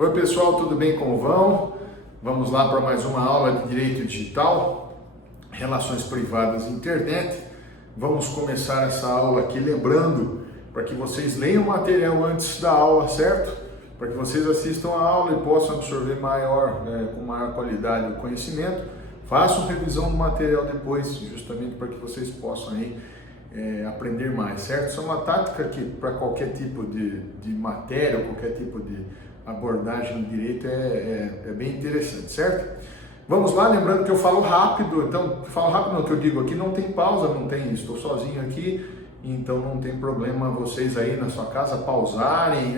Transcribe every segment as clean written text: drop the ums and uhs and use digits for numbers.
Oi pessoal, tudo bem? Como vão? Vamos lá para mais uma aula de Direito Digital, Relações Privadas e Internet. Vamos começar essa aula aqui lembrando para que vocês leiam o material antes da aula, certo? Para que vocês assistam a aula e possam absorver com maior qualidade o conhecimento. Façam revisão do material depois, justamente para que vocês possam aprender mais, certo? Isso é uma tática que para qualquer tipo de matéria, qualquer tipo de abordagem de direito é bem interessante, certo? Vamos lá, lembrando que eu falo rápido, então, que eu digo aqui não tem pausa, não tem, estou sozinho aqui, então não tem problema vocês aí na sua casa pausarem,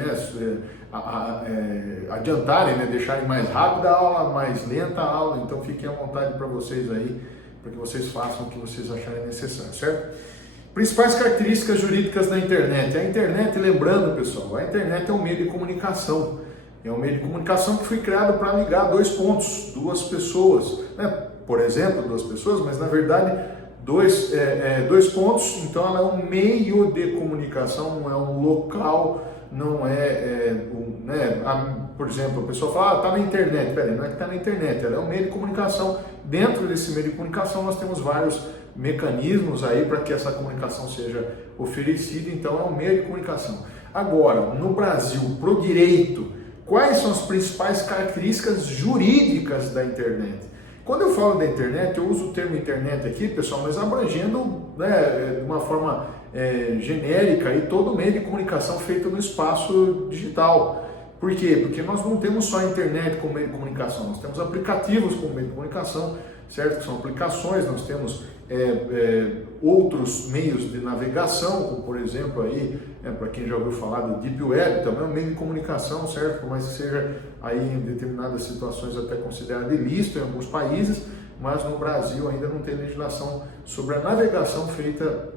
adiantarem, deixarem mais rápida a aula, mais lenta a aula, então fiquem à vontade para vocês aí, para que vocês façam o que vocês acharem necessário, certo? Principais características jurídicas da internet. A internet, lembrando pessoal, a internet é um meio de comunicação. É um meio de comunicação que foi criado para ligar dois pontos, duas pessoas, por exemplo, duas pessoas, mas na verdade dois pontos, então ela é um meio de comunicação, não é um local, não por exemplo, a pessoa fala, está na internet, peraí, não é que está na internet, ela é um meio de comunicação. Dentro desse meio de comunicação nós temos vários mecanismos aí para que essa comunicação seja oferecida, então é um meio de comunicação. Agora, no Brasil, para o direito, quais são as principais características jurídicas da internet? Quando eu falo da internet, eu uso o termo internet aqui, pessoal, mas abrangendo de uma forma genérica aí, todo meio de comunicação feito no espaço digital. Por quê? Porque nós não temos só a internet como meio de comunicação, nós temos aplicativos como meio de comunicação, certo? Que são aplicações, nós temos outros meios de navegação, como por exemplo aí, para quem já ouviu falar do Deep Web, também é um meio de comunicação, certo? Por mais que seja aí em determinadas situações até considerado ilícito em alguns países, mas no Brasil ainda não tem legislação sobre a navegação feita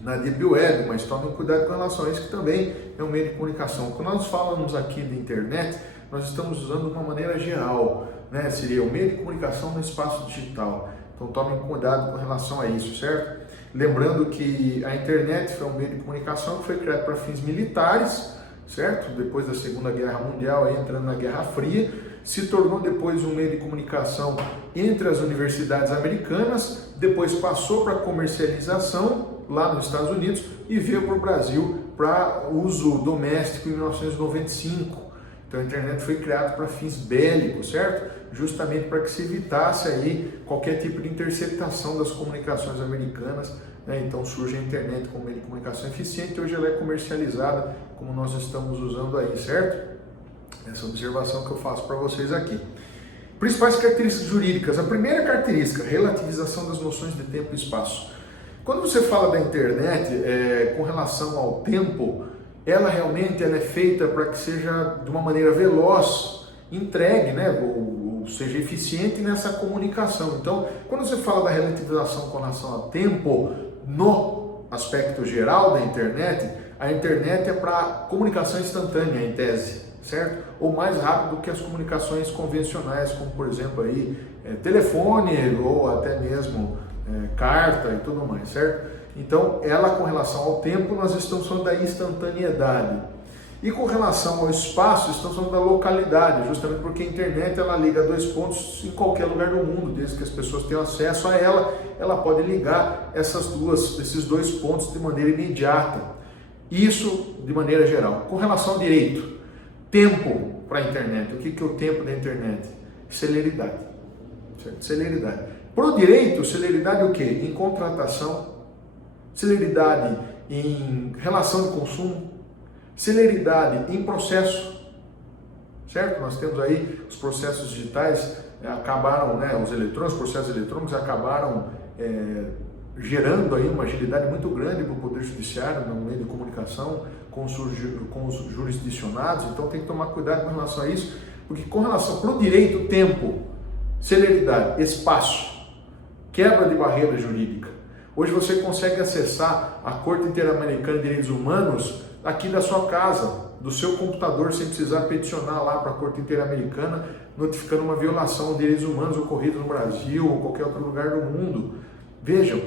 na Deep Web, mas tomem cuidado com relação a isso, que também é um meio de comunicação. Quando nós falamos aqui de internet, nós estamos usando de uma maneira geral, seria um meio de comunicação no espaço digital. Então tomem cuidado com relação a isso, certo? Lembrando que a internet foi um meio de comunicação que foi criado para fins militares, certo? Depois da Segunda Guerra Mundial, aí entrando na Guerra Fria, se tornou depois um meio de comunicação entre as universidades americanas, depois passou para comercialização lá nos Estados Unidos e veio para o Brasil para uso doméstico em 1995. Então a internet foi criada para fins bélicos, certo? Justamente para que se evitasse aí qualquer tipo de interceptação das comunicações americanas, Então surge a internet como meio de comunicação eficiente, hoje ela é comercializada como nós estamos usando aí, certo? Essa observação que eu faço para vocês aqui. Principais características jurídicas. A primeira característica, relativização das noções de tempo e espaço. Quando você fala da internet, com relação ao tempo, ela realmente é feita para que seja de uma maneira veloz, entregue, ou seja eficiente nessa comunicação. Então, quando você fala da relativização com relação ao tempo, no aspecto geral da internet, a internet é para comunicação instantânea, em tese, certo? Ou mais rápido que as comunicações convencionais, como por exemplo aí, telefone ou até mesmo carta e tudo mais, certo? Então, ela com relação ao tempo, nós estamos falando da instantaneidade. E com relação ao espaço, estamos falando da localidade, justamente porque a internet ela liga dois pontos em qualquer lugar do mundo, desde que as pessoas tenham acesso a ela pode ligar esses dois pontos de maneira imediata. Isso de maneira geral. Com relação ao direito, tempo para a internet. O que é o tempo da internet? Celeridade. Certo? Celeridade. Para o direito, celeridade o quê? Em contratação, celeridade em relação de consumo, celeridade em processo, certo? Nós temos aí os processos digitais, acabaram, os processos eletrônicos acabaram gerando aí uma agilidade muito grande para o Poder Judiciário no meio de comunicação com os jurisdicionados, então tem que tomar cuidado com relação a isso, porque com relação para o direito, tempo, celeridade, espaço, quebra de barreira jurídica. Hoje você consegue acessar a Corte Interamericana de Direitos Humanos aqui da sua casa, do seu computador, sem precisar peticionar lá para a Corte Interamericana, notificando uma violação de direitos humanos ocorrida no Brasil ou qualquer outro lugar do mundo. Vejam,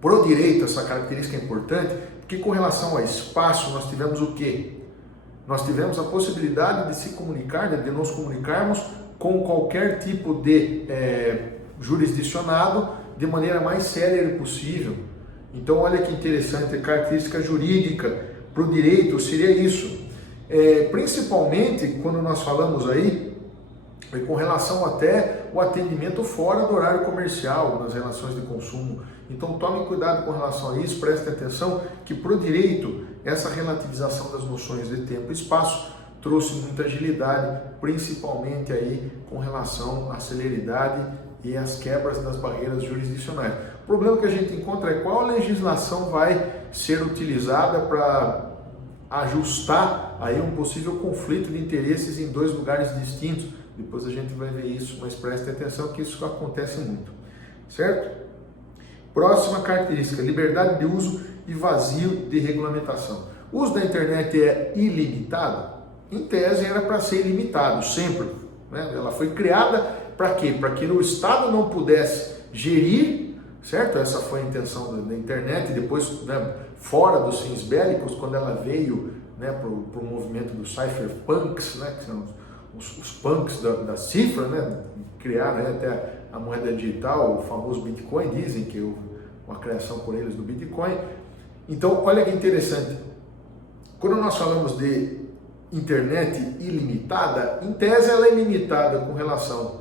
pro direito essa característica é importante, porque com relação ao espaço nós tivemos o quê? nós tivemos a possibilidade de se comunicar, de nos comunicarmos com qualquer tipo de jurisdicionado de maneira mais célere possível. Então, olha que interessante, a característica jurídica para o direito seria isso. Principalmente quando nós falamos aí com relação até o atendimento fora do horário comercial, nas relações de consumo. Então tome cuidado com relação a isso, preste atenção que para o direito essa relativização das noções de tempo e espaço trouxe muita agilidade, principalmente aí com relação à celeridade e às quebras das barreiras jurisdicionais. O problema que a gente encontra é qual legislação vai ser utilizada para ajustar aí um possível conflito de interesses em dois lugares distintos. Depois a gente vai ver isso, mas preste atenção que isso acontece muito, certo? Próxima característica, liberdade de uso e vazio de regulamentação. O uso da internet é ilimitado? Em tese era para ser ilimitado, sempre. Né? Ela foi criada para quê? Para que o Estado não pudesse gerir, certo? Essa foi a intenção da internet, e depois, né, fora dos fins bélicos, quando ela veio, né, para o movimento dos cypherpunks, né, que são os punks da cifra, né, criaram, né, até a moeda digital, o famoso Bitcoin, dizem que uma criação por eles do Bitcoin. Então, olha que interessante, quando nós falamos de internet ilimitada, em tese ela é ilimitada com relação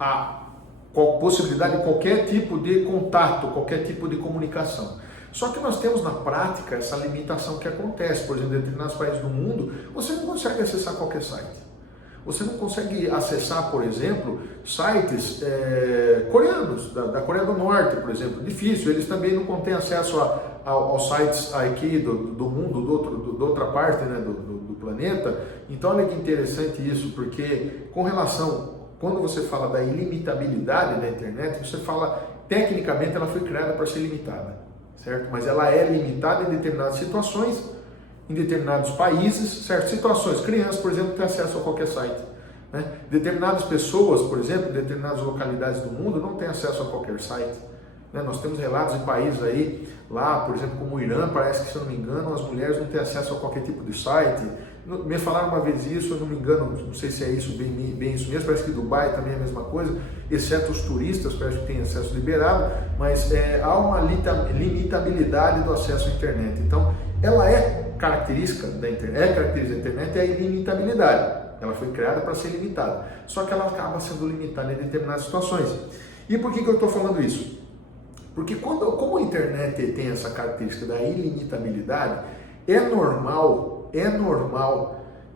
a possibilidade de qualquer tipo de contato, qualquer tipo de comunicação. Só que nós temos na prática essa limitação que acontece, por exemplo, em determinados países do mundo, você não consegue acessar qualquer site. Você não consegue acessar, por exemplo, sites coreanos, da Coreia do Norte, por exemplo. Difícil, eles também não têm acesso aos sites aqui do mundo, da outra parte, né, do planeta. Então, olha que interessante isso, porque com relação, quando você fala da ilimitabilidade da internet, você fala, tecnicamente ela foi criada para ser limitada, certo? Mas ela é limitada em determinadas situações, em determinados países, certas situações. Crianças, por exemplo, têm acesso a qualquer site. Né? Determinadas pessoas, por exemplo, em determinadas localidades do mundo, não têm acesso a qualquer site. Né? Nós temos relatos de países aí, lá, por exemplo, como o Irã, parece que, se eu não me engano, as mulheres não têm acesso a qualquer tipo de site. Me falaram uma vez isso, eu não me engano, não sei se é isso, bem isso mesmo, parece que Dubai também é a mesma coisa, exceto os turistas, parece que tem acesso liberado, mas há uma limitabilidade do acesso à internet. Então, ela é característica da internet, é a ilimitabilidade. Ela foi criada para ser limitada, só que ela acaba sendo limitada em determinadas situações. E por que eu estou falando isso? Porque como a internet tem essa característica da ilimitabilidade, é normal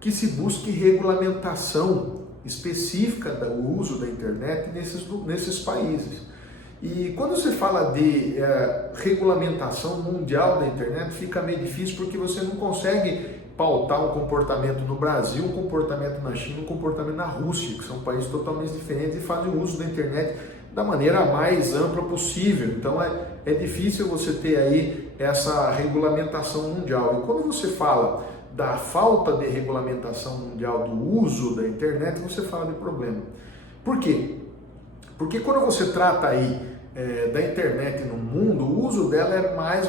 que se busque regulamentação específica do uso da internet nesses países. E quando você fala de regulamentação mundial da internet, fica meio difícil porque você não consegue pautar um comportamento no Brasil, um comportamento na China, um comportamento na Rússia, que são países totalmente diferentes e fazem uso da internet da maneira mais ampla possível. Então é difícil você ter aí essa regulamentação mundial. E quando você fala da falta de regulamentação mundial do uso da internet, você fala de problema. Por quê? Porque quando você trata aí da internet no mundo, o uso dela é o mais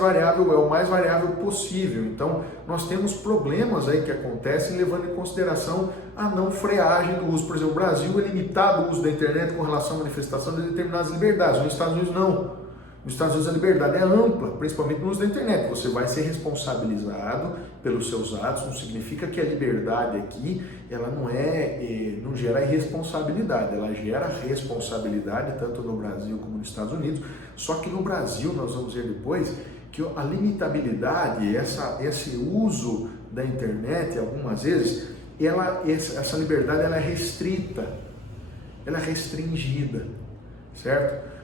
variável possível. Então, nós temos problemas aí que acontecem levando em consideração a não freagem do uso. Por exemplo, o Brasil é limitado o uso da internet com relação à manifestação de determinadas liberdades. Nos Estados Unidos, não. Nos Estados Unidos, a liberdade é ampla, principalmente no uso da internet. Você vai ser responsabilizado pelos seus atos, não significa que a liberdade aqui, ela não gera irresponsabilidade, ela gera responsabilidade, tanto no Brasil como nos Estados Unidos. Só que no Brasil, nós vamos ver depois, que a limitabilidade, esse uso da internet, algumas vezes, essa liberdade ela é restrita, ela é restringida, certo?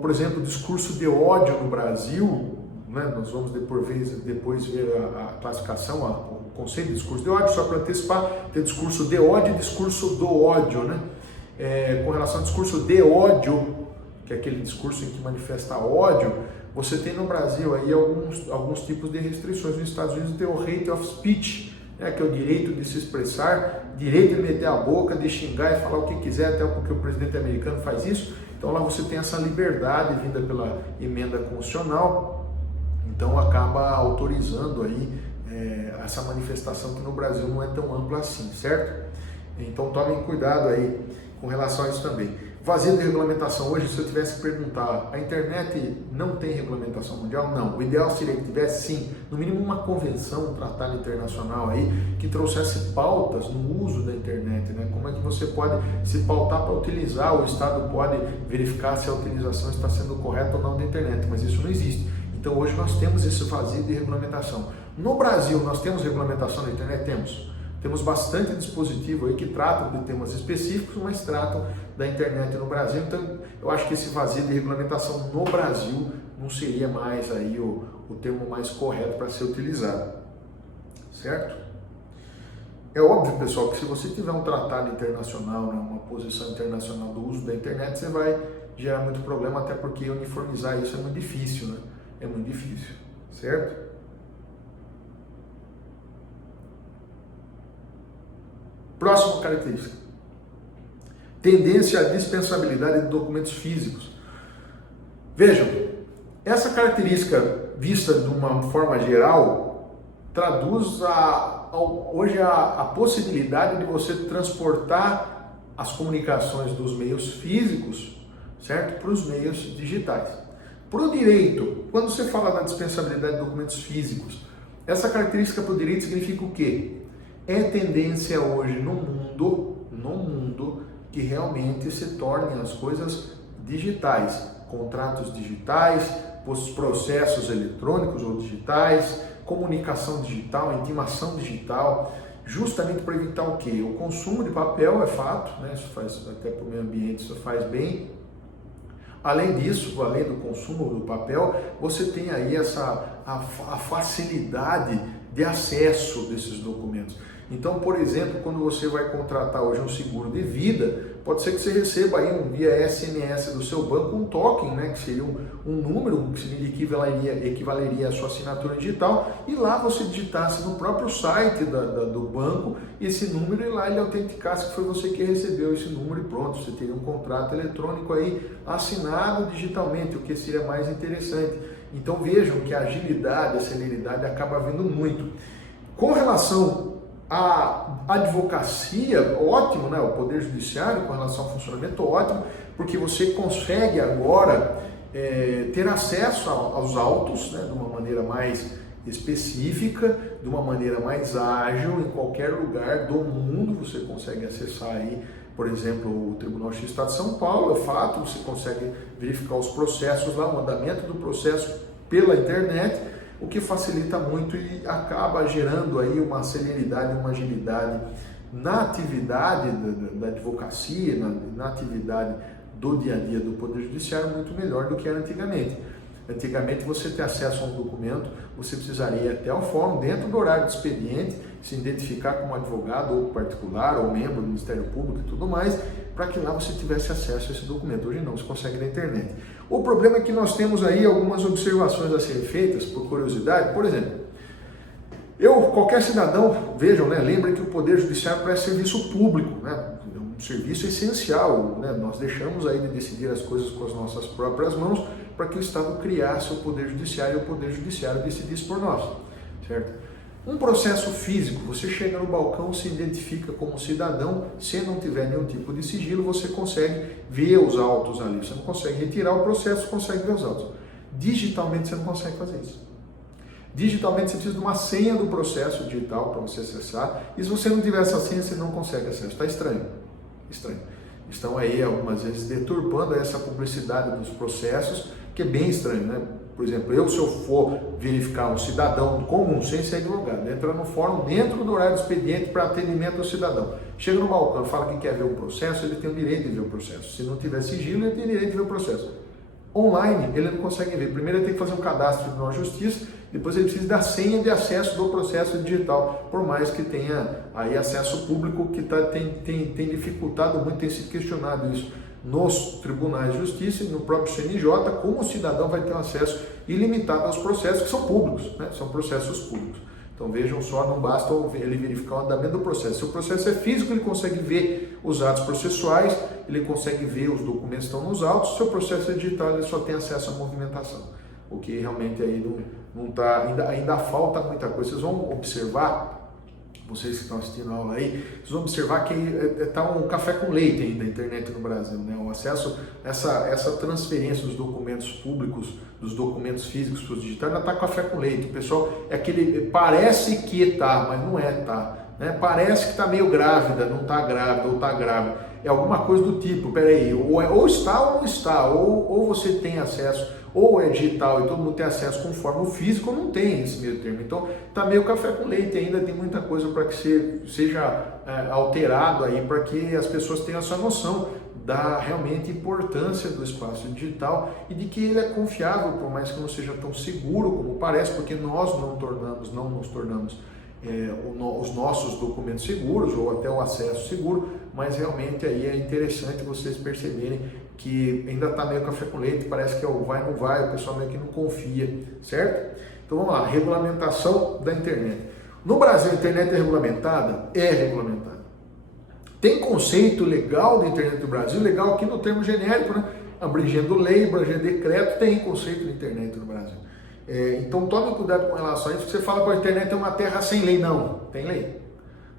Por exemplo, discurso de ódio no Brasil, né, nós vamos depois ver a classificação, o conceito de discurso de ódio, só para antecipar, tem discurso de ódio e discurso do ódio. Né? Com relação ao discurso de ódio, que é aquele discurso em que manifesta ódio, você tem no Brasil aí alguns tipos de restrições. Nos Estados Unidos tem o hate of speech, né, que é o direito de se expressar, direito de meter a boca, de xingar e falar o que quiser, até porque o presidente americano faz isso. Então lá você tem essa liberdade vinda pela emenda constitucional, então acaba autorizando aí essa manifestação que no Brasil não é tão ampla assim, certo? Então tomem cuidado aí com relação a isso também. Vazio de regulamentação. Hoje, se eu tivesse que perguntar, a internet não tem regulamentação mundial? Não. O ideal seria que tivesse, sim, no mínimo uma convenção, um tratado internacional aí, que trouxesse pautas no uso da internet, né? Como é que você pode se pautar para utilizar, o Estado pode verificar se a utilização está sendo correta ou não da internet, mas isso não existe. Então hoje nós temos esse vazio de regulamentação. No Brasil, nós temos regulamentação da internet? Temos bastante dispositivo aí que tratam de temas específicos, mas tratam da internet no Brasil. Então, eu acho que esse vazio de regulamentação no Brasil não seria mais aí o termo mais correto para ser utilizado, certo? É óbvio, pessoal, que se você tiver um tratado internacional, né, uma posição internacional do uso da internet, você vai gerar muito problema, até porque uniformizar isso é muito difícil, né? É muito difícil, certo? Próxima característica. Tendência à dispensabilidade de documentos físicos. Vejam, essa característica vista de uma forma geral traduz hoje a possibilidade de você transportar as comunicações dos meios físicos, certo, para os meios digitais. Para o direito, quando você fala da dispensabilidade de documentos físicos, essa característica para o direito significa o quê? É tendência hoje no mundo que realmente se tornem as coisas digitais, contratos digitais, processos eletrônicos ou digitais, comunicação digital, intimação digital, justamente para evitar o quê? O consumo de papel é fato, né? Isso faz até para o meio ambiente, isso faz bem. Além disso, além do consumo do papel, você tem aí a facilidade de acesso desses documentos. Então, por exemplo, quando você vai contratar hoje um seguro de vida, pode ser que você receba aí via SMS do seu banco um token, né, que seria um número que equivaleria à sua assinatura digital, e lá você digitasse no próprio site do banco esse número e lá ele autenticasse que foi você que recebeu esse número e pronto, você teria um contrato eletrônico aí assinado digitalmente, o que seria mais interessante. Então vejam que a agilidade, a celeridade acaba vindo muito. Com relação à advocacia, ótimo, né? O Poder Judiciário com relação ao funcionamento, ótimo, porque você consegue agora ter acesso aos autos, né? De uma maneira mais específica, de uma maneira mais ágil, em qualquer lugar do mundo você consegue acessar aí, por exemplo, o Tribunal X do Estado de São Paulo, é fato, você consegue verificar os processos lá, o andamento do processo pela internet, o que facilita muito e acaba gerando aí uma celeridade, uma agilidade na atividade da advocacia, na atividade do dia a dia do Poder Judiciário muito melhor do que era antigamente. Antigamente, você ter acesso a um documento, você precisaria ir até o fórum, dentro do horário de expediente, se identificar como advogado ou particular, ou membro do Ministério Público e tudo mais, para que lá você tivesse acesso a esse documento. Hoje não, você consegue na internet. O problema é que nós temos aí algumas observações a serem feitas, por curiosidade. Por exemplo, qualquer cidadão, vejam, né, lembrem que o Poder Judiciário presta serviço público, né? Um serviço essencial, né? Nós deixamos aí de decidir as coisas com as nossas próprias mãos para que o Estado criasse o Poder Judiciário e o Poder Judiciário decidisse por nós, certo? Um processo físico, você chega no balcão, se identifica como cidadão, se não tiver nenhum tipo de sigilo, você consegue ver os autos ali, você não consegue retirar o processo, consegue ver os autos. Digitalmente você não consegue fazer isso. Digitalmente você precisa de uma senha do processo digital para você acessar, e se você não tiver essa senha, você não consegue acesso. Está estranho. Estranho. Estão aí algumas vezes deturpando essa publicidade dos processos, que é bem estranho, né? Por exemplo, se eu for verificar um cidadão comum, sem ser advogado, entra no fórum dentro do horário do expediente para atendimento ao cidadão. Chega no balcão, fala que quer ver o processo, ele tem o direito de ver o processo. Se não tiver sigilo, ele tem direito de ver o processo. Online, ele não consegue ver. Primeiro ele tem que fazer um cadastro no Tribunal de Justiça, depois ele precisa da senha de acesso do processo digital, por mais que tenha aí acesso público, que tem dificultado muito, tem sido questionado isso nos tribunais de justiça e no próprio CNJ, como o cidadão vai ter acesso ilimitado aos processos que são públicos, né? São processos públicos. Então vejam só, não basta ele verificar o andamento do processo. Se o processo é físico, ele consegue ver os atos processuais, ele consegue ver os documentos que estão nos autos. Se o processo é digital, ele só tem acesso à movimentação. o que realmente aí não tá, ainda falta muita coisa. Vocês vão observar, vocês que estão assistindo a aula aí, vocês vão observar que está um café com leite ainda a internet no Brasil, né? O acesso, essa transferência dos documentos públicos, dos documentos físicos para os digitais, ainda está café com leite. O pessoal, parece que está, mas não é, tá? Né? Parece que está meio grávida, não está grávida ou está grávida. É alguma coisa do tipo, peraí, ou está ou não está, ou você tem acesso, ou é digital e todo mundo tem acesso conforme o físico, ou não tem esse meio termo. Então está meio café com leite, ainda tem muita coisa para que seja alterado aí, para que as pessoas tenham essa noção da realmente importância do espaço digital e de que ele é confiável, por mais que não seja tão seguro como parece, porque nós não nos tornamos os nossos documentos seguros ou até o acesso seguro, mas realmente aí é interessante vocês perceberem que ainda está meio café com leite, parece que é o vai não vai, o pessoal meio que não confia, certo? Então vamos lá, regulamentação da internet. No Brasil a internet é regulamentada? É regulamentada. Tem conceito legal da internet do Brasil, legal aqui no termo genérico, né? Abrangendo lei, abrangendo decreto, tem conceito de internet no Brasil. Então tome cuidado com relação a isso, porque você fala que a internet é uma terra sem lei. Não, tem lei,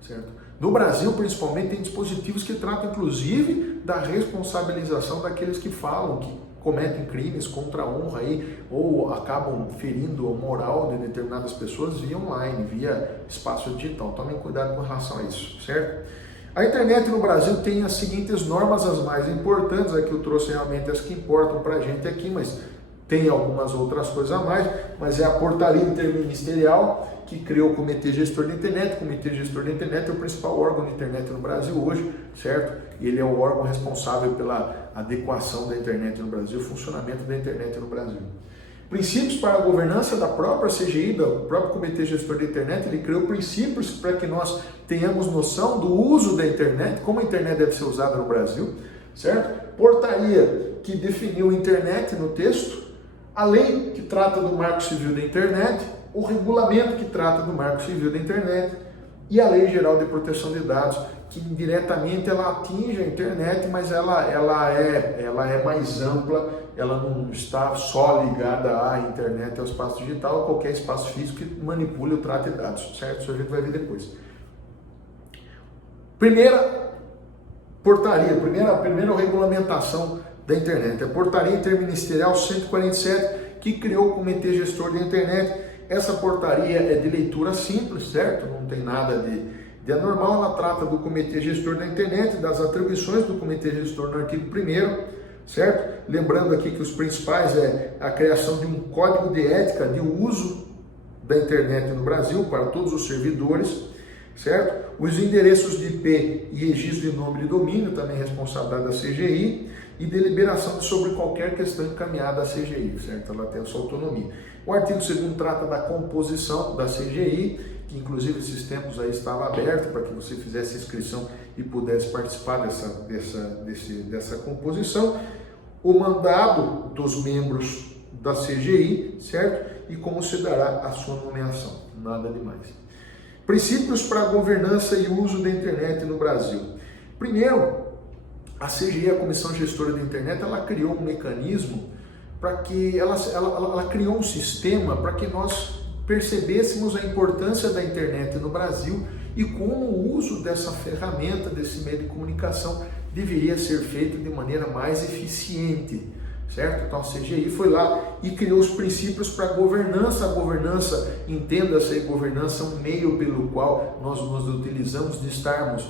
certo? No Brasil, principalmente, tem dispositivos que tratam, inclusive, da responsabilização daqueles que falam, que cometem crimes contra a honra aí, ou acabam ferindo a moral de determinadas pessoas via online, via espaço digital. Tomem cuidado com relação a isso, certo? A internet no Brasil tem as seguintes normas, as mais importantes, aqui eu trouxe realmente as que importam para a gente aqui, mas tem algumas outras coisas a mais, mas é a portaria interministerial que criou o Comitê Gestor da Internet. O Comitê Gestor da Internet é o principal órgão de internet no Brasil hoje, certo? E ele é o órgão responsável pela adequação da internet no Brasil, funcionamento da internet no Brasil. Princípios para a governança da própria CGI, do próprio Comitê Gestor da Internet, ele criou princípios para que nós tenhamos noção do uso da internet, como a internet deve ser usada no Brasil, certo? Portaria que definiu a internet no texto, a lei que trata do Marco Civil da Internet, o regulamento que trata do Marco Civil da Internet e a Lei Geral de Proteção de Dados, que indiretamente ela atinge a internet, mas ela é mais ampla, ela não está só ligada à internet, ao espaço digital, a qualquer espaço físico que manipule ou trate dados, certo? Isso a gente vai ver depois. Primeira portaria, primeira regulamentação da internet, a Portaria Interministerial 147, que criou o Comitê Gestor da Internet. Essa portaria é de leitura simples, certo? Não tem nada de anormal, ela trata do Comitê Gestor da Internet, das atribuições do Comitê Gestor no artigo 1º, certo? Lembrando aqui que os principais é a criação de um código de ética de uso da internet no Brasil para todos os servidores, certo? Os endereços de IP e registro de nome de domínio, também responsabilidade da CGI, e deliberação sobre qualquer questão encaminhada à CGI, certo? Ela tem a sua autonomia. O artigo 2º trata da composição da CGI, que inclusive esses tempos aí estava aberto para que você fizesse inscrição e pudesse participar dessa composição. O mandado dos membros da CGI, certo? E como se dará a sua nomeação, nada demais. Princípios para a governança e uso da internet no Brasil. Primeiro, a CGI, a Comissão Gestora da Internet, ela criou um mecanismo para que ela criou um sistema para que nós percebêssemos a importância da internet no Brasil e como o uso dessa ferramenta, desse meio de comunicação, deveria ser feito de maneira mais eficiente, certo? Então a CGI foi lá e criou os princípios para a governança. A governança, entenda-se aí, governança é um meio pelo qual nós nos utilizamos de estarmos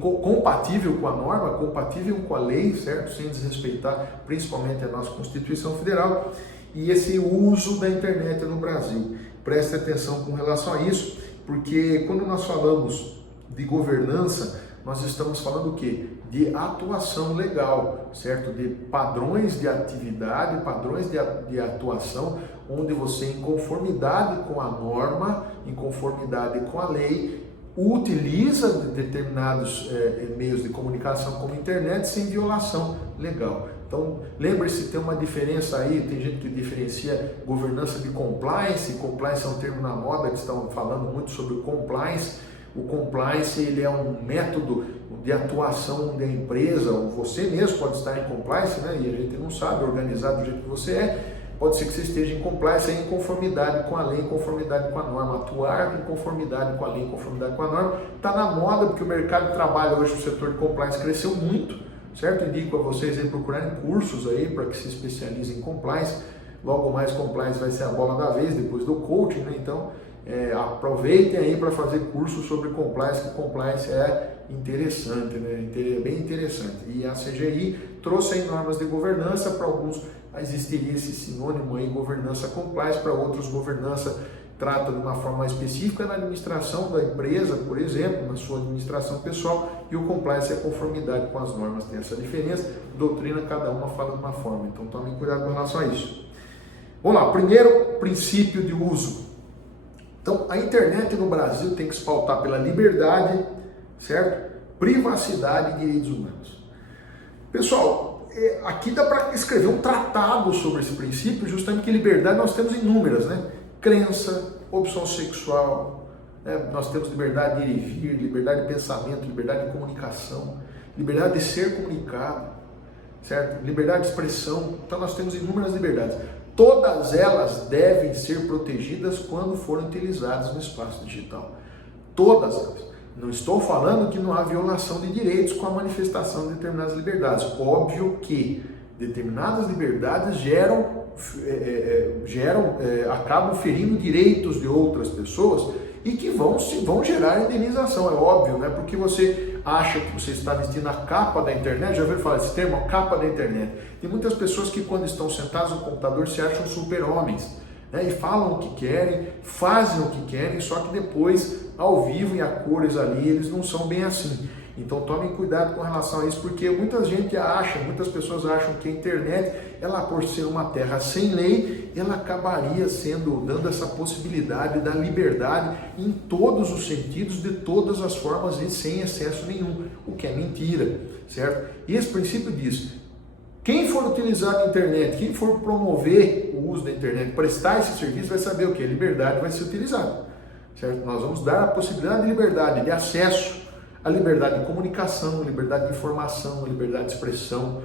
compatível com a norma, compatível com a lei, certo? Sem desrespeitar principalmente a nossa Constituição Federal, e esse uso da internet no Brasil. Preste atenção com relação a isso, porque quando nós falamos de governança, nós estamos falando o quê? De atuação legal, certo? De padrões de atividade, padrões de atuação, onde você, em conformidade com a norma, em conformidade com a lei, utiliza determinados meios de comunicação como internet sem violação legal. Então, lembre-se, tem uma diferença aí, tem gente que diferencia governança de compliance. Compliance é um termo na moda que estão falando muito sobre compliance. O compliance, ele é um método de atuação da empresa, ou você mesmo pode estar em compliance, né? E a gente não sabe organizar do jeito que você é, pode ser que você esteja em compliance, em conformidade com a lei, em conformidade com a norma. Atuar em conformidade com a lei, em conformidade com a norma, está na moda, porque o mercado de trabalho hoje, o setor de compliance cresceu muito, certo? Indico a vocês aí procurarem cursos aí para que se especializem em compliance. Logo mais compliance vai ser a bola da vez, depois do coaching, né? Então, aproveitem aí para fazer cursos sobre compliance, que compliance é interessante, né? É bem interessante. E a CGI trouxe aí normas de governança. Para alguns existiria esse sinônimo aí, governança compliance, para outros governança trata de uma forma específica na administração da empresa, por exemplo, na sua administração pessoal, e o compliance é conformidade com as normas, tem essa diferença, doutrina cada uma fala de uma forma, então tomem cuidado com relação a isso. Vamos lá, primeiro princípio de uso. Então, a internet no Brasil tem que se pautar pela liberdade, certo? Privacidade e direitos humanos. Pessoal, aqui dá para escrever um tratado sobre esse princípio, justamente que liberdade nós temos inúmeras, né? Crença, opção sexual, né? Nós temos liberdade de ir e vir, liberdade de pensamento, liberdade de comunicação, liberdade de ser comunicado, certo? Liberdade de expressão. Então, nós temos inúmeras liberdades. Todas elas devem ser protegidas quando forem utilizadas no espaço digital. Todas elas. Não estou falando que não há violação de direitos com a manifestação de determinadas liberdades. Óbvio que determinadas liberdades acabam ferindo direitos de outras pessoas e que vão gerar indenização, é óbvio, né? Porque você acha que você está vestindo a capa da internet, já ouviu falar desse termo, a capa da internet. Tem muitas pessoas que quando estão sentadas no computador se acham super-homens, né? E falam o que querem, fazem o que querem, só que depois, ao vivo e a cores ali, eles não são bem assim. Então tomem cuidado com relação a isso, porque muitas pessoas acham que a internet, ela por ser uma terra sem lei, ela acabaria dando essa possibilidade da liberdade em todos os sentidos, de todas as formas e sem excesso nenhum, o que é mentira, certo? E esse princípio diz, quem for utilizar a internet, quem for promover o uso da internet, prestar esse serviço, vai saber o que? A liberdade vai ser utilizada, certo? Nós vamos dar a possibilidade de liberdade, de acesso, a liberdade de comunicação, a liberdade de informação, a liberdade de expressão.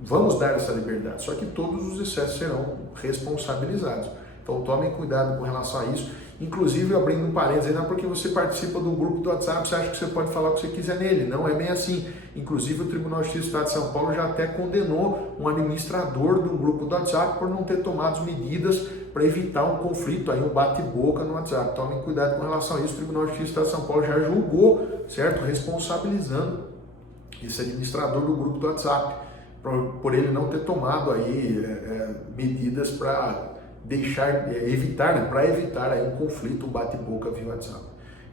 Vamos dar essa liberdade, só que todos os excessos serão responsabilizados. Então tomem cuidado com relação a isso. Inclusive, abrindo um parênteses, não é porque você participa do grupo do WhatsApp, você acha que você pode falar o que você quiser nele. Não é bem assim. Inclusive, o Tribunal de Justiça do Estado de São Paulo já até condenou um administrador do grupo do WhatsApp por não ter tomado medidas para evitar um conflito, aí, um bate-boca no WhatsApp. Tomem cuidado com relação a isso. O Tribunal de Justiça do Estado de São Paulo já julgou, certo? Responsabilizando esse administrador do grupo do WhatsApp por ele não ter tomado aí medidas para evitar aí um conflito, um bate-boca via WhatsApp.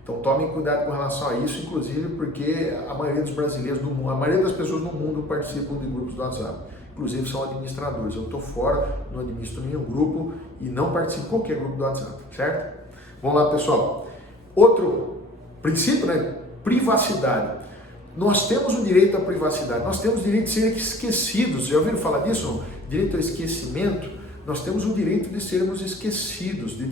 Então tomem cuidado com relação a isso, inclusive porque a maioria dos brasileiros do mundo, a maioria das pessoas no mundo participam de grupos do WhatsApp, inclusive são administradores. Eu estou fora, não administro nenhum grupo e não participo de qualquer grupo do WhatsApp, certo? Vamos lá, pessoal. Outro princípio, né? Privacidade. Nós temos o direito à privacidade, nós temos o direito de ser esquecidos. Já ouviram falar disso? Direito ao esquecimento. Nós temos o direito de sermos esquecidos, de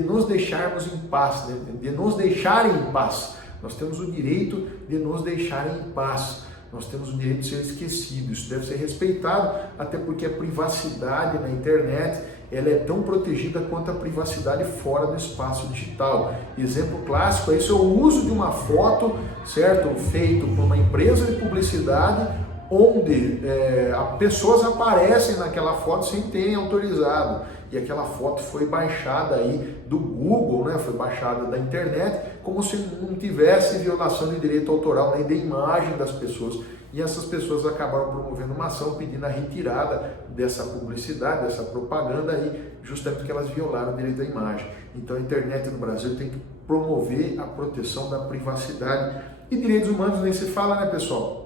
nos deixarmos em paz, de nos deixarem em paz. Nós temos o direito de nos deixarem em paz. Nós temos o direito de ser esquecidos. Isso deve ser respeitado, até porque a privacidade na internet ela é tão protegida quanto a privacidade fora do espaço digital. Exemplo clássico é isso, é o uso de uma foto, certo, feito por uma empresa de publicidade, onde pessoas aparecem naquela foto sem terem autorizado. E aquela foto foi baixada aí do Google, né? Foi baixada da internet, como se não tivesse violação de direito autoral nem da imagem das pessoas. E essas pessoas acabaram promovendo uma ação pedindo a retirada dessa publicidade, dessa propaganda aí, justamente porque elas violaram o direito à imagem. Então a internet no Brasil tem que promover a proteção da privacidade. E direitos humanos nem se fala, né, pessoal?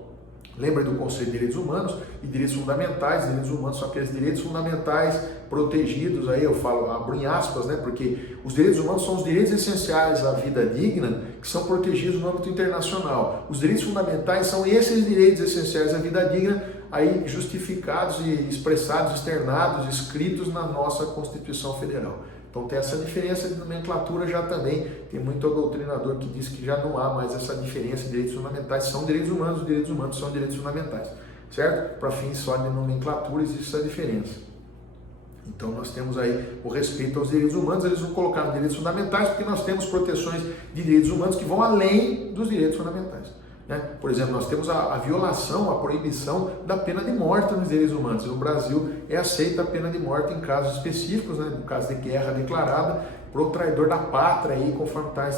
Lembra do conceito de direitos humanos e direitos fundamentais. Direitos humanos são aqueles direitos fundamentais protegidos, aí eu falo, abro em aspas, né? Porque os direitos humanos são os direitos essenciais à vida digna que são protegidos no âmbito internacional. Os direitos fundamentais são esses direitos essenciais à vida digna, aí justificados e expressados, externados, escritos na nossa Constituição Federal. Então tem essa diferença de nomenclatura já também. Tem muito doutrinador que diz que já não há mais essa diferença de direitos fundamentais. São direitos humanos, os direitos humanos são direitos fundamentais, certo? Para fins só de nomenclatura existe essa diferença. Então nós temos aí o respeito aos direitos humanos, eles vão colocar nos direitos fundamentais, porque nós temos proteções de direitos humanos que vão além dos direitos fundamentais. Né? Por exemplo, nós temos a violação, a proibição da pena de morte nos direitos humanos. No Brasil é aceita a pena de morte em casos específicos, né? No caso de guerra declarada, para o traidor da pátria, aí, conforme está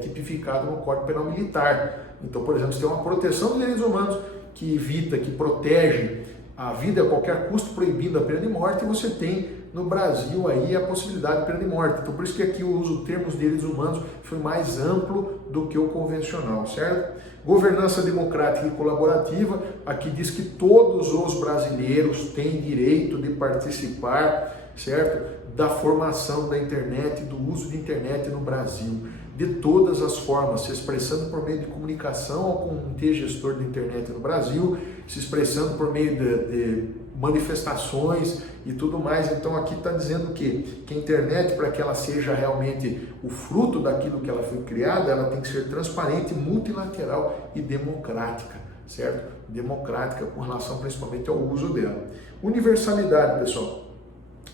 tipificado no Código Penal Militar. Então, por exemplo, você tem uma proteção dos direitos humanos que evita, que protege a vida a qualquer custo, proibindo a pena de morte, e você tem no Brasil aí a possibilidade de pena de morte. Então, por isso que aqui o uso do termo direitos humanos foi mais amplo do que o convencional, certo? Governança democrática e colaborativa, aqui diz que todos os brasileiros têm direito de participar, certo? Da formação da internet, do uso de internet no Brasil, de todas as formas, se expressando por meio de comunicação ao comitê gestor da internet no Brasil, se expressando por meio de manifestações e tudo mais. Então aqui está dizendo que a internet, para que ela seja realmente o fruto daquilo que ela foi criada, ela tem que ser transparente, multilateral e democrática, certo? Democrática com relação principalmente ao uso dela. Universalidade, pessoal.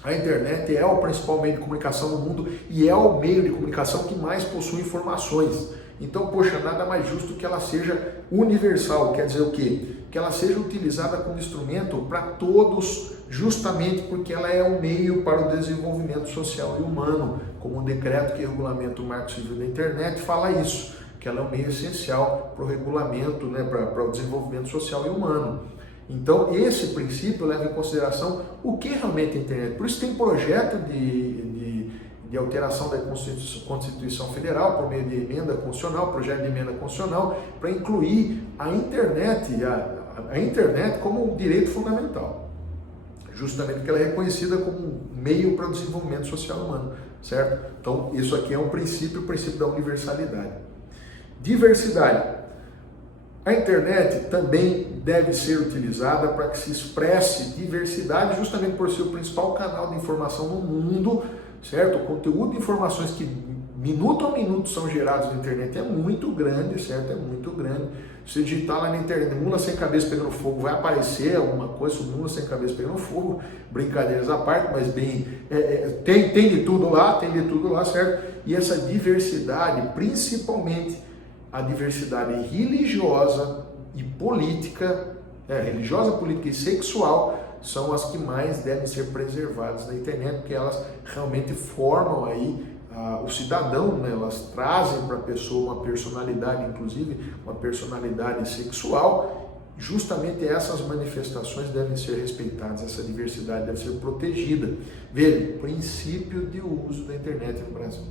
A internet é o principal meio de comunicação no mundo e é o meio de comunicação que mais possui informações. Então, poxa, nada mais justo que ela seja universal. Quer dizer o quê? Que ela seja utilizada como instrumento para todos, justamente porque ela é um meio para o desenvolvimento social e humano, como o decreto que regulamenta o Marco Civil da Internet fala isso, que ela é um meio essencial para o regulamento, né, para o desenvolvimento social e humano. Então, esse princípio leva em consideração o que realmente é a internet. Por isso tem projeto de alteração da Constituição Federal por meio de emenda constitucional, projeto de emenda constitucional, para incluir a internet, a internet como um direito fundamental. Justamente porque ela é reconhecida como um meio para o desenvolvimento social humano, certo? Então, isso aqui é um princípio, o princípio da universalidade. Diversidade. A internet também deve ser utilizada para que se expresse diversidade, justamente por ser o principal canal de informação no mundo, certo? O conteúdo de informações que minuto a minuto são gerados na internet é muito grande, certo? É muito grande. Se digitar lá na internet, mula sem cabeça pegando fogo, vai aparecer alguma coisa, mula sem cabeça pegando fogo, brincadeiras à parte, mas bem, tem de tudo lá, certo? E essa diversidade, principalmente a diversidade religiosa e política, religiosa, política e sexual, são as que mais devem ser preservadas na internet, porque elas realmente formam aí o cidadão, né? Elas trazem para a pessoa uma personalidade, inclusive uma personalidade sexual. Justamente essas manifestações devem ser respeitadas, essa diversidade deve ser protegida. Veja, princípio de uso da internet no Brasil.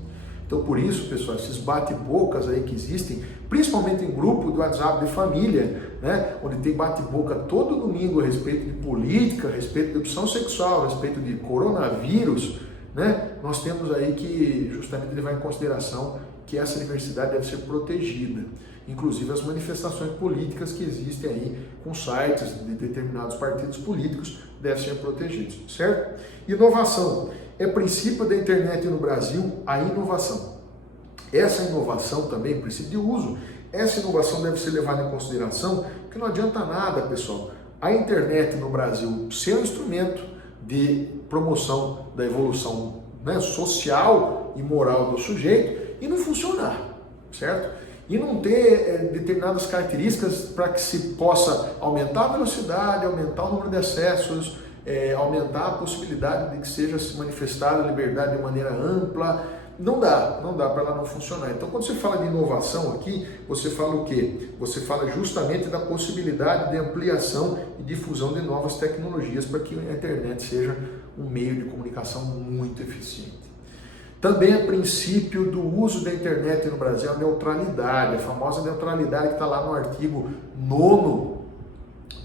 Então, por isso, pessoal, esses bate-bocas aí que existem, principalmente em grupo do WhatsApp de família, né, onde tem bate-boca todo domingo a respeito de política, a respeito de opção sexual, a respeito de coronavírus, né, nós temos aí que justamente levar em consideração que essa diversidade deve ser protegida. Inclusive as manifestações políticas que existem aí com sites de determinados partidos políticos devem ser protegidos, certo? Inovação. É princípio da internet no Brasil a inovação. Essa inovação também, princípio de uso, essa inovação deve ser levada em consideração, porque não adianta nada, pessoal, a internet no Brasil ser um instrumento de promoção da evolução, né, social e moral do sujeito e não funcionar, certo? E não ter determinadas características para que se possa aumentar a velocidade, aumentar o número de acessos, aumentar a possibilidade de que seja se manifestada a liberdade de maneira ampla. Não dá para ela não funcionar. Então, quando você fala de inovação aqui, você fala o quê? Você fala justamente da possibilidade de ampliação e difusão de novas tecnologias para que a internet seja um meio de comunicação muito eficiente. Também é princípio do uso da internet no Brasil a neutralidade, a famosa neutralidade que está lá no artigo 9º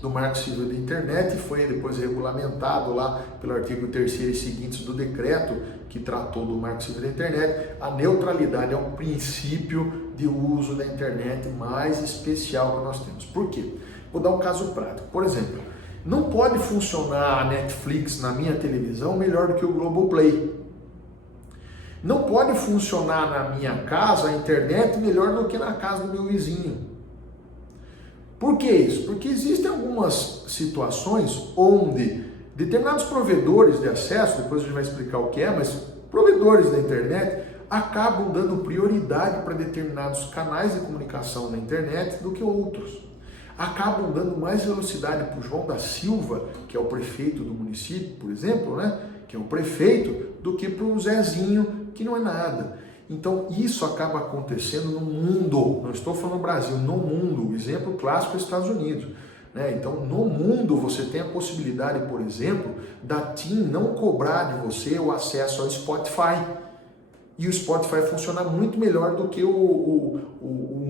do Marco Civil da Internet, foi depois regulamentado lá pelo artigo 3º e seguintes do decreto que tratou do Marco Civil da Internet. A neutralidade é um princípio de uso da internet mais especial que nós temos. Por quê? Vou dar um caso prático. Por exemplo, não pode funcionar a Netflix na minha televisão melhor do que o Globoplay. Não pode funcionar na minha casa a internet melhor do que na casa do meu vizinho. Por que isso? Porque existem algumas situações onde Determinados provedores de acesso, depois a gente vai explicar o que é, mas provedores da internet acabam dando prioridade para determinados canais de comunicação na internet do que outros. Acabam dando mais velocidade para o João da Silva, que é o prefeito do município, por exemplo, né? Que é o prefeito, do que para o Zezinho, que não é nada. Então isso acaba acontecendo no mundo, não estou falando no Brasil, no mundo. O exemplo clássico é os Estados Unidos. Então, no mundo, você tem a possibilidade, por exemplo, da TIM não cobrar de você o acesso ao Spotify. E o Spotify funciona muito melhor do que um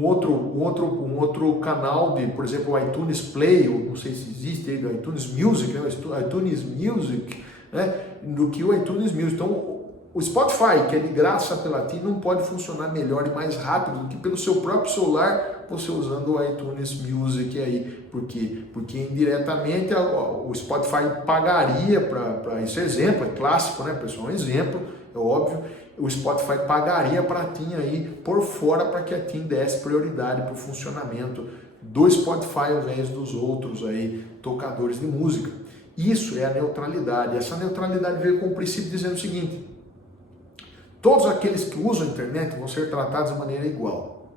outro canal de, por exemplo, o iTunes Play, ou não sei se existe aí, o iTunes Music, né? O iTunes Music, né? Do que o iTunes Music. Então, o Spotify, que é de graça pela TIM, não pode funcionar melhor e mais rápido do que pelo seu próprio celular, você usando o iTunes Music aí. Por quê? Porque indiretamente o Spotify pagaria para isso. É exemplo, é clássico, né, pessoal? É um exemplo, é óbvio. O Spotify pagaria para a TIM aí por fora para que a TIM desse prioridade para o funcionamento do Spotify ao invés dos outros aí tocadores de música. Isso é a neutralidade. Essa neutralidade veio com o princípio dizendo o seguinte: todos aqueles que usam a internet vão ser tratados de maneira igual,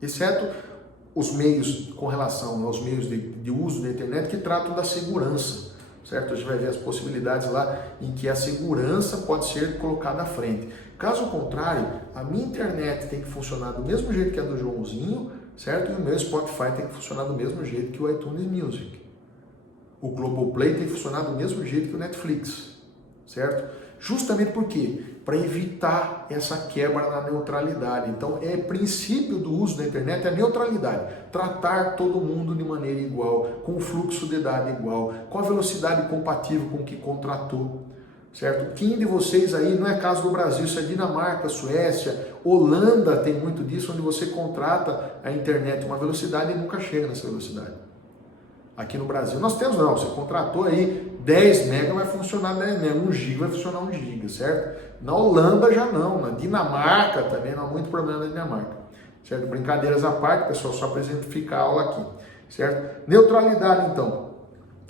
exceto os meios com relação aos meios de uso da internet que tratam da segurança, certo? A gente vai ver as possibilidades lá em que a segurança pode ser colocada à frente. Caso contrário, a minha internet tem que funcionar do mesmo jeito que a do Joãozinho, certo? E o meu Spotify tem que funcionar do mesmo jeito que o iTunes Music. O Globoplay tem que funcionar do mesmo jeito que o Netflix, certo? Justamente por quê? Para evitar essa quebra na neutralidade. Então, é princípio do uso da internet a neutralidade. Tratar todo mundo de maneira igual, com o fluxo de dados igual, com a velocidade compatível com o que contratou, certo? Quem de vocês aí, não é caso do Brasil, isso é Dinamarca, Suécia, Holanda tem muito disso, onde você contrata a internet uma velocidade e nunca chega nessa velocidade. Aqui no Brasil nós temos, não, você contratou aí 10 mega vai funcionar 10 mega, 1 giga vai funcionar 1 giga, certo? Na Holanda já não, na Dinamarca também não há muito problema na Dinamarca, certo? Brincadeiras à parte, pessoal, só para exemplificar a aula aqui, certo? Neutralidade então,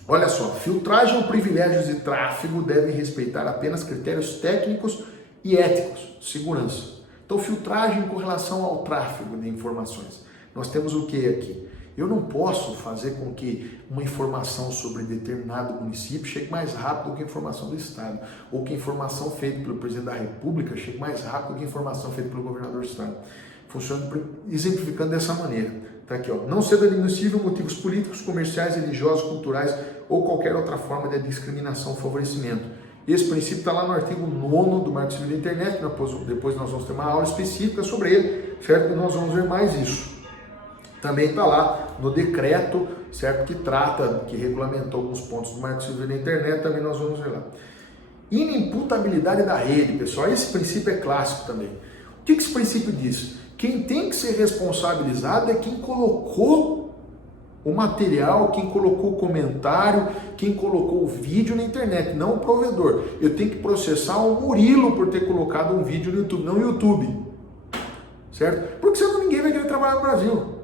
olha só, filtragem ou privilégios de tráfego devem respeitar apenas critérios técnicos e éticos, segurança. Então filtragem com relação ao tráfego de informações, nós temos o que aqui? Eu não posso fazer com que uma informação sobre determinado município chegue mais rápido do que a informação do Estado, ou que a informação feita pelo presidente da República chegue mais rápido do que a informação feita pelo governador do Estado. Funciona exemplificando dessa maneira. Está aqui, ó. Não sendo admissível motivos políticos, comerciais, religiosos, culturais ou qualquer outra forma de discriminação ou favorecimento. Esse princípio está lá no artigo 9º do Marco Civil da Internet, depois nós vamos ter uma aula específica sobre ele, certo? E nós vamos ver mais isso. Também está lá no decreto, certo, que trata, que regulamentou alguns pontos do Marco Civil da Internet, também nós vamos ver lá. Inimputabilidade da rede, pessoal, esse princípio é clássico também. O que esse princípio diz? Quem tem que ser responsabilizado é quem colocou o material, quem colocou o comentário, quem colocou o vídeo na internet, não o provedor. Eu tenho que processar o Murilo por ter colocado um vídeo no YouTube, não o YouTube, certo? Porque senão ninguém vai querer trabalhar no Brasil.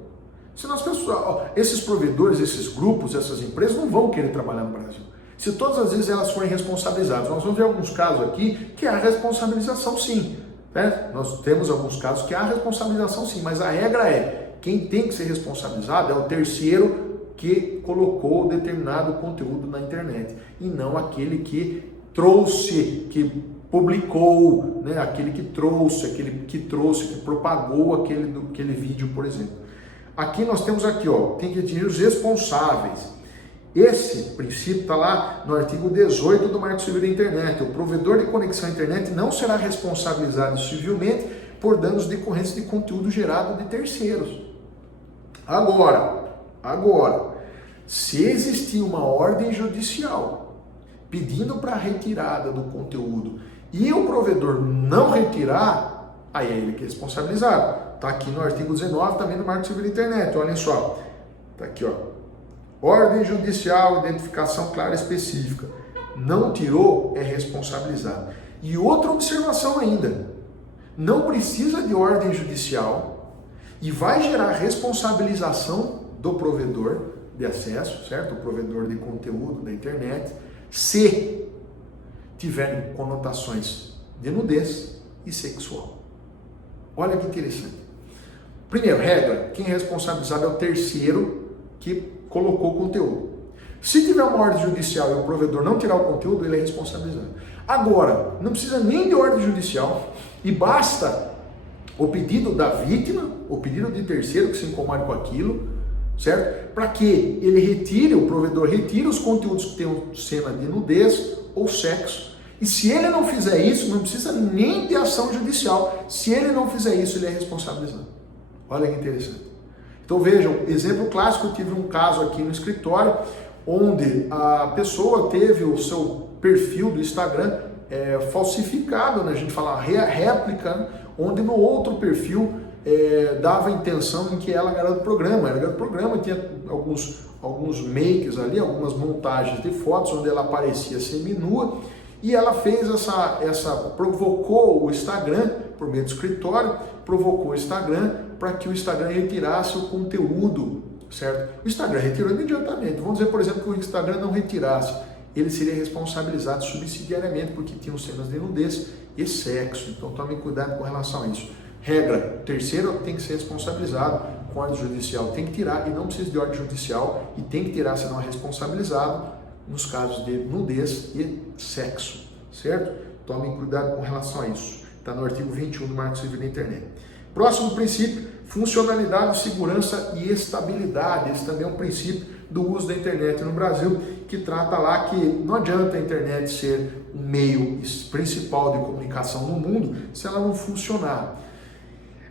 Senão as pessoas, esses provedores, esses grupos, essas empresas não vão querer trabalhar no Brasil. Se todas as vezes elas forem responsabilizadas, nós vamos ver alguns casos aqui que há responsabilização sim. Né? Nós temos alguns casos que há responsabilização sim, mas a regra é, quem tem que ser responsabilizado é o terceiro que colocou determinado conteúdo na internet e não aquele que trouxe, que publicou, né? Aquele que trouxe, que propagou aquele vídeo, por exemplo. Aqui nós temos aqui, ó, tem que atingir os responsáveis. Esse princípio está lá no artigo 18 do Marco Civil da Internet. O provedor de conexão à internet não será responsabilizado civilmente por danos decorrentes de conteúdo gerado de terceiros. Agora, se existir uma ordem judicial pedindo para a retirada do conteúdo e o provedor não retirar, aí é ele que é responsabilizado. Está aqui no artigo 19 também do Marco Civil da Internet, olhem só. Está aqui, ó. Ordem judicial, identificação clara e específica. Não tirou, é responsabilizado. E outra observação ainda. Não precisa de ordem judicial e vai gerar responsabilização do provedor de acesso, certo? O provedor de conteúdo da internet, se tiverem conotações de nudez e sexual. Olha que interessante. Primeiro, regra, quem é responsabilizado é o terceiro que colocou o conteúdo. Se tiver uma ordem judicial e o provedor não tirar o conteúdo, ele é responsabilizado. Agora, não precisa nem de ordem judicial e basta o pedido da vítima, o pedido de terceiro que se incomode com aquilo, certo? Para que ele retire, o provedor retire os conteúdos que tenham cena de nudez ou sexo. E se ele não fizer isso, não precisa nem de ação judicial. Se ele não fizer isso, ele é responsabilizado. Olha que interessante. Então vejam, exemplo clássico, eu tive um caso aqui no escritório, onde a pessoa teve o seu perfil do Instagram falsificado, né? A gente fala réplica, onde no outro perfil dava a intenção em que ela era do programa. Ela era do programa, tinha alguns makes ali, algumas montagens de fotos onde ela aparecia seminua, e ela fez provocou o Instagram, por meio do escritório, provocou o Instagram para que o Instagram retirasse o conteúdo, certo? O Instagram retirou imediatamente. Vamos dizer, por exemplo, que o Instagram não retirasse. Ele seria responsabilizado subsidiariamente porque tinham cenas de nudez e sexo. Então tomem cuidado com relação a isso. Regra, terceiro tem que ser responsabilizado com ordem judicial. Tem que tirar e não precisa de ordem judicial e tem que tirar, senão é responsabilizado nos casos de nudez e sexo, certo? Tomem cuidado com relação a isso. Está no artigo 21 do Marco Civil da Internet. Próximo princípio, funcionalidade, segurança e estabilidade. Esse também é um princípio do uso da internet no Brasil, que trata lá que não adianta a internet ser um meio principal de comunicação no mundo se ela não funcionar.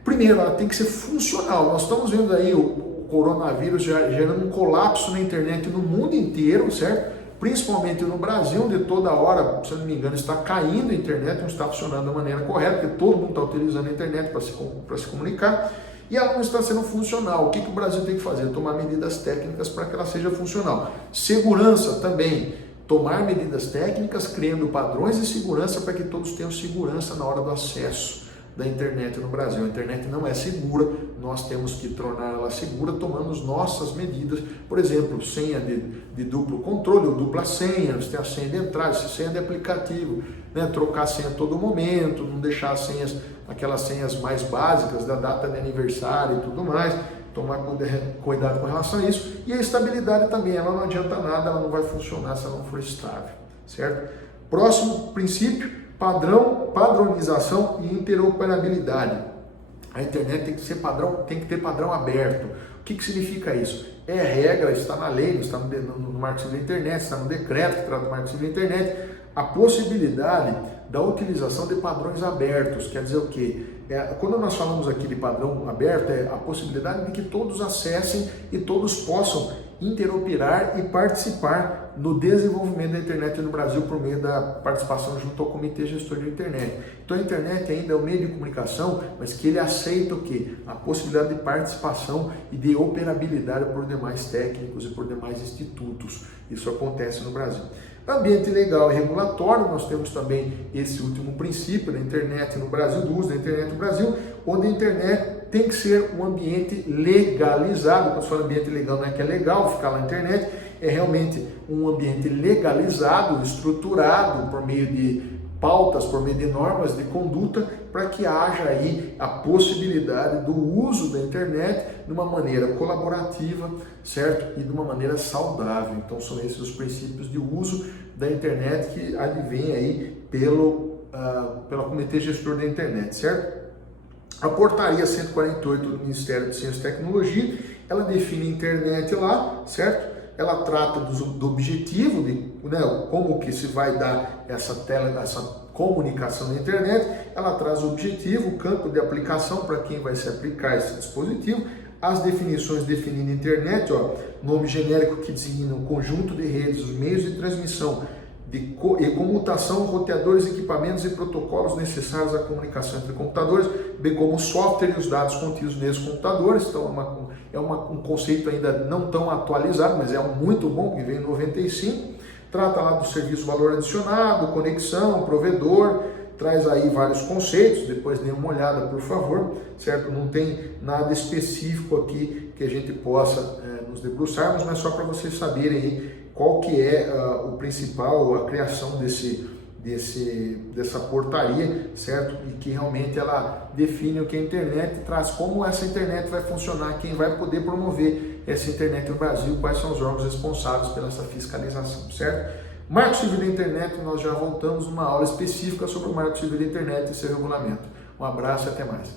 Primeiro, ela tem que ser funcional. Nós estamos vendo aí o coronavírus gerando um colapso na internet no mundo inteiro, certo? Principalmente no Brasil, onde toda hora, se eu não me engano, está caindo a internet, não está funcionando da maneira correta, porque todo mundo está utilizando a internet para se comunicar, e ela não está sendo funcional. O que o Brasil tem que fazer? Tomar medidas técnicas para que ela seja funcional. Segurança também. Tomar medidas técnicas, criando padrões de segurança para que todos tenham segurança na hora do acesso da internet no Brasil. A internet não é segura, nós temos que tornar ela segura tomando as nossas medidas, por exemplo, senha de duplo controle ou dupla senha, você tem a senha de entrada, senha de aplicativo, né? Trocar a senha a todo momento, não deixar as senhas, aquelas senhas mais básicas da data de aniversário e tudo mais, tomar cuidado com relação a isso. E a estabilidade também, ela não adianta nada, ela não vai funcionar se ela não for estável, certo? Próximo princípio, padronização e interoperabilidade. A internet tem que ser padrão, tem que ter padrão aberto. O que significa isso? É regra, está na lei, está no Marco Civil da Internet, está no decreto que trata do Marco Civil da Internet, a possibilidade da utilização de padrões abertos. Quer dizer o quê? Quando nós falamos aqui de padrão aberto, é a possibilidade de que todos acessem e todos possam interoperar e participar no desenvolvimento da internet no Brasil por meio da participação junto ao Comitê Gestor de Internet. Então a internet ainda é um meio de comunicação, mas que ele aceita o quê? A possibilidade de participação e de operabilidade por demais técnicos e por demais institutos. Isso acontece no Brasil. Ambiente legal e regulatório, nós temos também esse último princípio da internet no Brasil, do uso da internet no Brasil, onde a internet tem que ser um ambiente legalizado. Quando eu falo ambiente legal, não é que é legal ficar lá na internet, é realmente um ambiente legalizado, estruturado por meio de pautas, por meio de normas de conduta, para que haja aí a possibilidade do uso da internet de uma maneira colaborativa, certo? E de uma maneira saudável. Então são esses os princípios de uso da internet que advêm aí pela Comitê Gestor da Internet, certo? A portaria 148 do Ministério de Ciência e Tecnologia, ela define a internet lá, certo? Ela trata do objetivo, né, como que se vai dar essa comunicação na internet. Ela traz o objetivo, o campo de aplicação para quem vai se aplicar esse dispositivo, as definições definindo a internet, nome genérico que designa um conjunto de redes, os meios de transmissão e comutação, roteadores, equipamentos e protocolos necessários à comunicação entre computadores, bem como o software e os dados contidos nesses computadores. Então um conceito ainda não tão atualizado, mas é muito bom, que vem em 95. Trata lá do serviço valor adicionado, conexão, provedor, traz aí vários conceitos, depois dê uma olhada, por favor, certo? Não tem nada específico aqui que a gente possa nos debruçarmos, mas só para vocês saberem aí qual que é o principal, a criação dessa portaria, certo? E que realmente ela define o que é a internet e traz como essa internet vai funcionar, quem vai poder promover essa internet no Brasil, quais são os órgãos responsáveis pela essa fiscalização, certo? Marco Civil da Internet, nós já voltamos numa aula específica sobre o Marco Civil da Internet e seu regulamento. Um abraço e até mais.